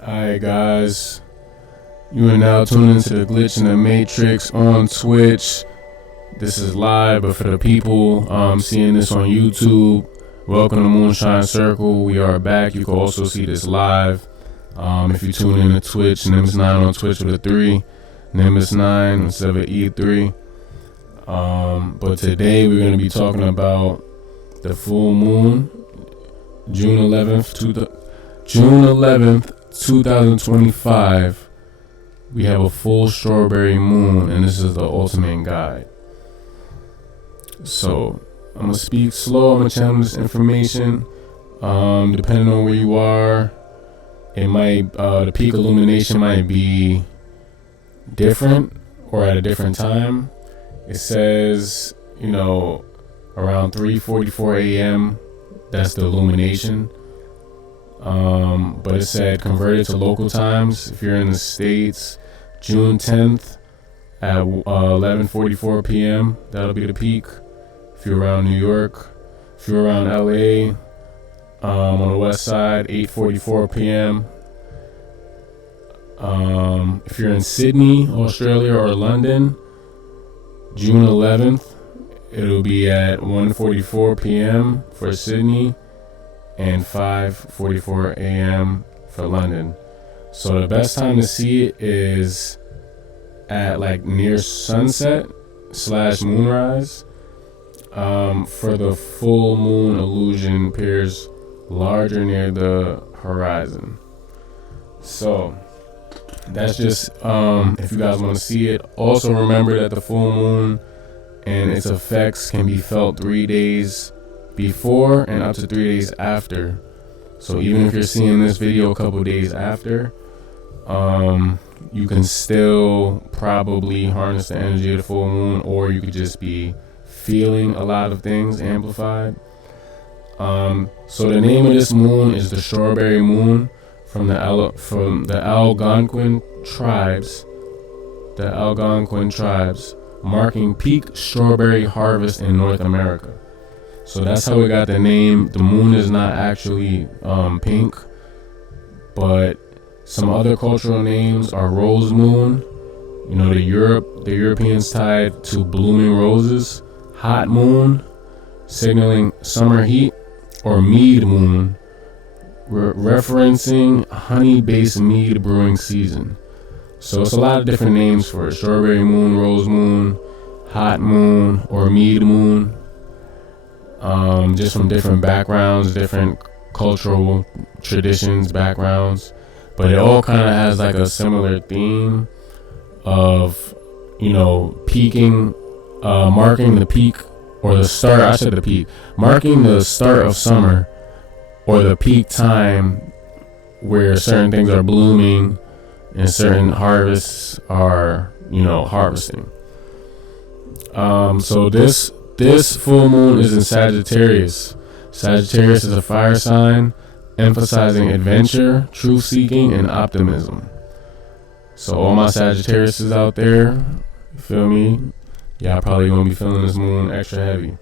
Alright, guys, you are now tuned into the Glitch in the Matrix on Twitch. This is live, but for the people seeing this on YouTube, welcome to Moonshine Circle. We are back. You can also see this live if you tune in to Twitch. Nimbus9 on Twitch with a 3, Nimbus9 instead of an E3. But today we're going to be talking about the full moon, June 11th, 2025. We have a full strawberry moon, and this is the ultimate guide. So I'm gonna speak slow. I'm gonna channel this information. Depending on where you are, it might the peak illumination might be different or at a different time. It says, around 3:44 a.m. That's the illumination. But it said converted to local times. If you're in the States, June 10th at 11:44 p.m. That'll be the peak. If you're around New York, if you're around LA, on the west side, 8:44 p.m. If you're in Sydney, Australia, or London, June 11th, it'll be at 1:44 p.m. for Sydney and 5:44 a.m. for London. So the best time to see it is at near sunset / moonrise. For the full moon, illusion appears larger near the horizon. So that's just if you guys want to see it. Also remember that the full moon and its effects can be felt 3 days before and up to 3 days after. So even if you're seeing this video a couple days after, you can still probably harness the energy of the full moon, or you could just be feeling a lot of things amplified. So the name of this moon is the strawberry moon from the Algonquin tribes. The Algonquin tribes, marking peak strawberry harvest in North America. So that's how we got the name. The moon is not actually pink, but some other cultural names are rose moon. The Europeans tied to blooming roses. Hot moon, signaling summer heat, or mead moon, referencing honey-based mead brewing season. So it's a lot of different names for it. Strawberry moon, rose moon, hot moon, or mead moon. Just from different backgrounds, different cultural traditions, backgrounds, but it all kind of has a similar theme of, peaking, marking the peak or the start. I said the peak, marking the start of summer or the peak time where certain things are blooming and certain harvests are, harvesting. So this full moon is in Sagittarius. Sagittarius is a fire sign, emphasizing adventure, truth-seeking, and optimism. So all my Sagittariuses out there, you feel me? Y'all probably gonna be feeling this moon extra heavy.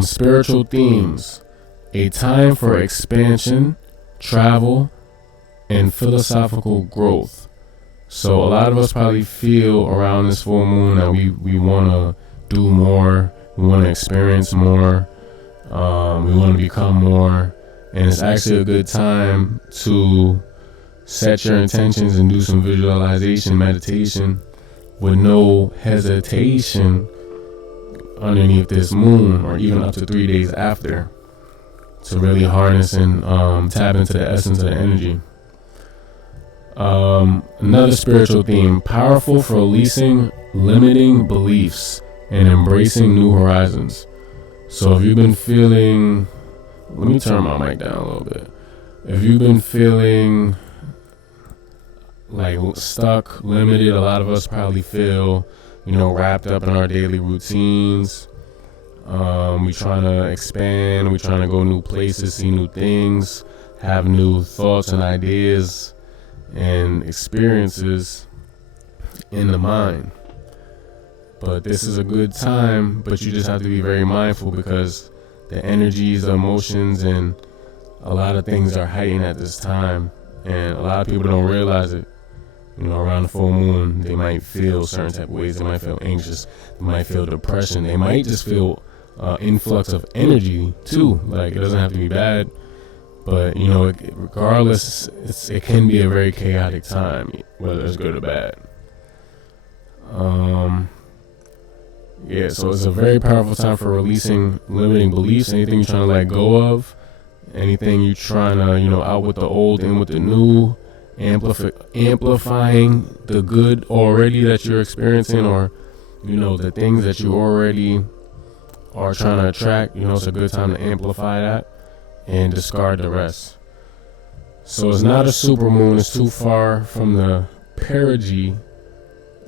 Spiritual themes: a time for expansion, travel, and philosophical growth. So a lot of us probably feel around this full moon that we want to do more, we want to experience more, we want to become more, and it's actually a good time to set your intentions and do some visualization, meditation with no hesitation underneath this moon, or even up to 3 days after, to really harness and tap into the essence of the energy. Another spiritual theme: powerful for releasing limiting beliefs and embracing new horizons. So if you've been feeling, let me turn my mic down a little bit. If you've been feeling stuck, limited, a lot of us probably feel, wrapped up in our daily routines. We trying to expand, we trying to go new places, see new things, have new thoughts and ideas and experiences in the mind. But this is a good time, but you just have to be very mindful, because the energies, the emotions, and a lot of things are heightened at this time, and a lot of people don't realize it. Around the full moon, they might feel certain type of ways. They might feel anxious. They might feel depression. They might just feel influx of energy too. Like, it doesn't have to be bad, but regardless, it can be a very chaotic time, whether it's good or bad. So it's a very powerful time for releasing limiting beliefs. Anything you're trying to let go of, anything you're trying to out with the old, in with the new. Amplifying the good already that you're experiencing, or the things that you already are trying to attract. It's a good time to amplify that and discard the rest. So it's not a super moon. It's too far from the perigee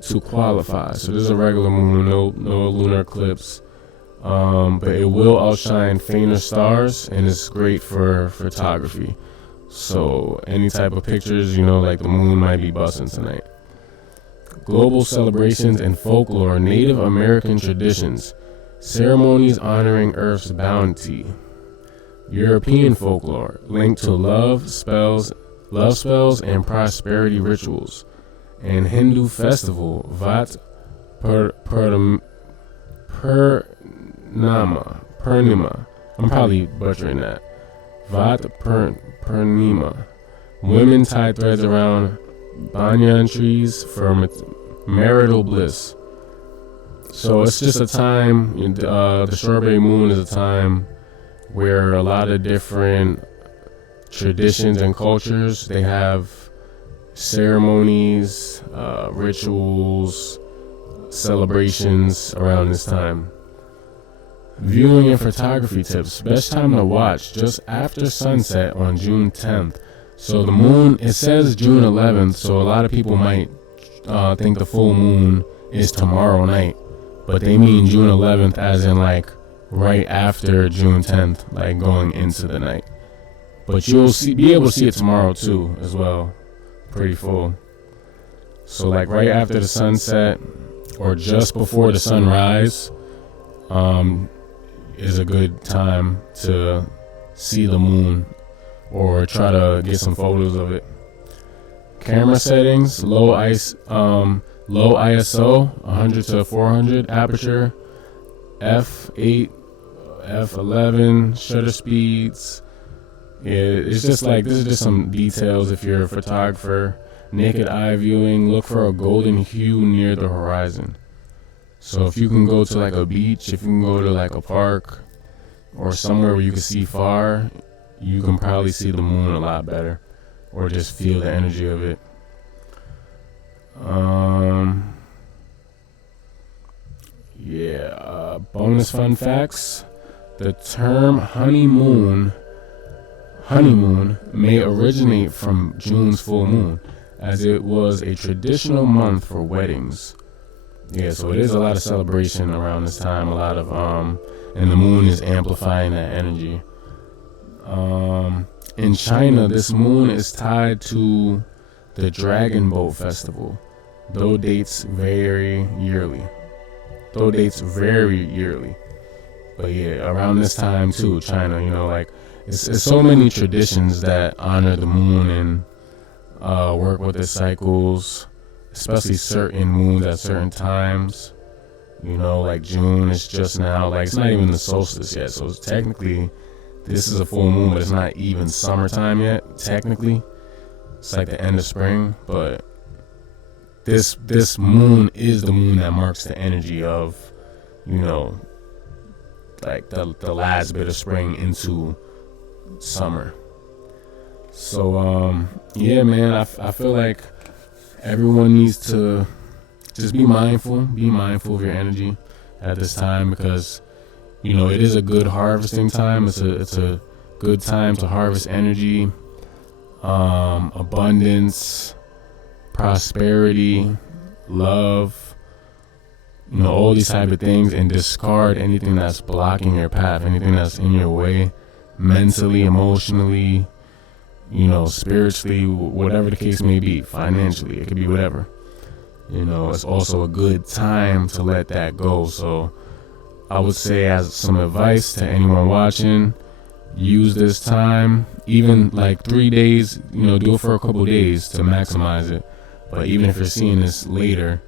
to qualify. So this is a regular moon, no lunar eclipse, but it will outshine fainter stars, and it's great for photography. So any type of pictures, like the moon might be busting tonight. Global celebrations and folklore, Native American traditions, ceremonies honoring Earth's bounty. European folklore, linked to love spells and prosperity rituals. And Hindu festival, Vat Purnima. I'm probably butchering that. Vat Purnima. Women tie threads around banyan trees for marital bliss. So it's just a time, the strawberry moon is a time where a lot of different traditions and cultures, they have ceremonies, rituals, celebrations around this time. Viewing and photography tips. Best time to watch just after sunset on June 10th. So the moon, it says June 11th, so a lot of people might think the full moon is tomorrow night, but they mean June 11th as in like right after June 10th, like going into the night. But you'll be able to see it tomorrow too as well, pretty full. So like right after the sunset or just before the sunrise, is a good time to see the moon or try to get some photos of it. Camera settings, low ISO, 100 to 400 aperture, f8, f11 shutter speeds. It's just like, this is just some details if you're a photographer. Naked eye viewing, look for a golden hue near the horizon. So if you can go to like a beach, if you can go to like a park or somewhere where you can see far, you can probably see the moon a lot better, or just feel the energy of it. Bonus fun facts. The term honeymoon may originate from June's full moon, as it was a traditional month for weddings. So it is a lot of celebration around this time, a lot of and the moon is amplifying that energy. In China, this moon is tied to the Dragon Boat Festival, though dates vary yearly. But around this time too, China, like it's so many traditions that honor the moon and work with its cycles, especially certain moons at certain times. Like June is just now, like it's not even the solstice yet, so technically this is a full moon, but it's not even summertime yet. Technically, it's like the end of spring, but this moon is the moon that marks the energy of, like the last bit of spring into summer. So man, I feel like everyone needs to just be mindful of your energy at this time, because it is a good harvesting time. It's a good time to harvest energy, abundance, prosperity, love, all these type of things, and discard anything that's blocking your path, anything that's in your way, mentally, emotionally, spiritually, whatever the case may be, financially, it could be whatever. It's also a good time to let that go. So I would say, as some advice to anyone watching, use this time, even like 3 days, do it for a couple days to maximize it. But even if you're seeing this later,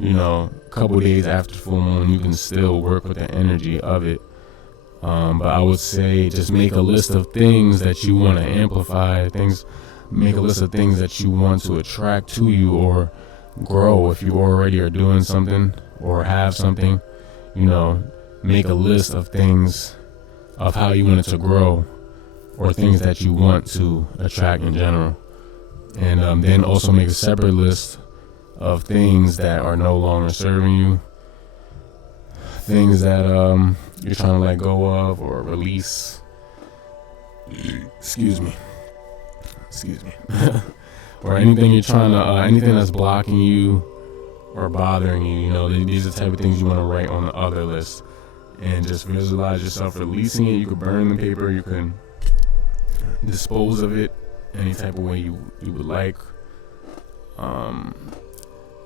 a couple days after full moon, you can still work with the energy of it. But I would say just make a list of things that you want to amplify, make a list of things that you want to attract to you or grow. If you already are doing something or have something, make a list of things of how you want it to grow or things that you want to attract in general. And then also make a separate list of things that are no longer serving you, things that you're trying to let go of or release. Excuse me. Or anything you're trying to, anything that's blocking you or bothering you. These are the type of things you want to write on the other list, and just visualize yourself releasing it. You could burn the paper, you can dispose of it any type of way you would like. And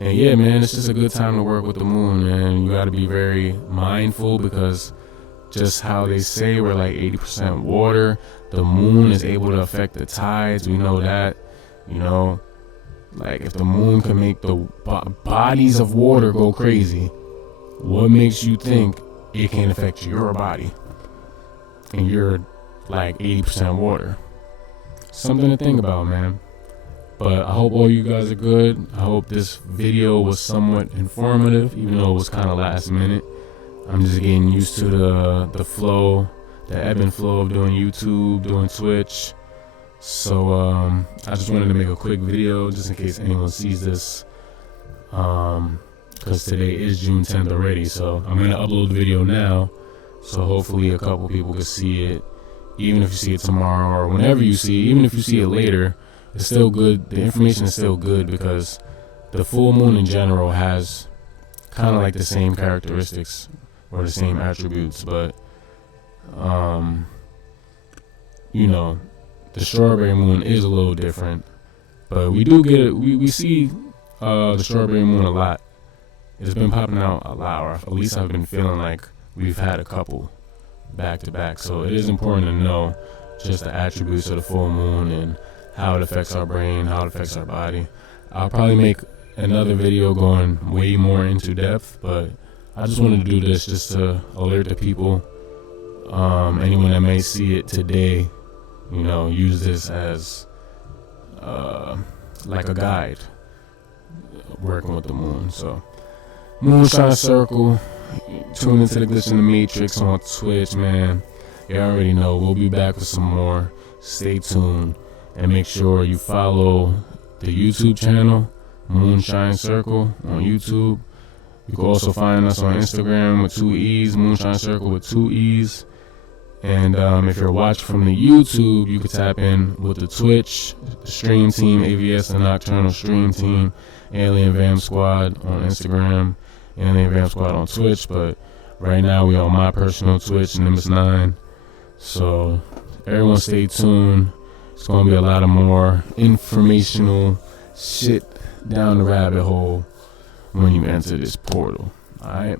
yeah, man, it's just a good time to work with the moon, and you got to be very mindful, because just how they say we're like 80% water, the moon is able to affect the tides. We know that, like if the moon can make the bodies of water go crazy, what makes you think it can affect your body? And you're like 80% water. Something to think about, man. But I hope all you guys are good. I hope this video was somewhat informative, even though it was kind of last minute. I'm just getting used to the flow, the ebb and flow of doing YouTube, doing Twitch. So I just wanted to make a quick video just in case anyone sees this, because today is June 10th already. So I'm going to upload the video now, so hopefully a couple people can see it. Even if you see it tomorrow or whenever you see it, even if you see it later, it's still good. The information is still good, because the full moon in general has kind of like the same characteristics or the same attributes, but the strawberry moon is a little different. But we do get it. We see the strawberry moon a lot. It's been popping out a lot, or at least I've been feeling like we've had a couple back to back. So it is important to know just the attributes of the full moon and how it affects our brain, how it affects our body. I'll probably make another video going way more into depth, but I just wanted to do this just to alert the people, anyone that may see it today, use this as like a guide working with the moon. So Moonshine Circle, tune into the Glitch in the Matrix on Twitch, man. You already know, we'll be back with some more. Stay tuned. And make sure you follow the YouTube channel, Moonshine Circle on YouTube. You can also find us on Instagram with 2 E's, Moonshine Circle with 2 E's. And if you're watching from the YouTube, you can tap in with the Twitch, the Stream Team, AVS, the Nocturnal Stream Team, Alien Vam Squad on Instagram, Alien Vam Squad on Twitch. But right now we on my personal Twitch, Nimbus9. So everyone stay tuned. It's going to be a lot of more informational shit down the rabbit hole when you enter this portal. Alright?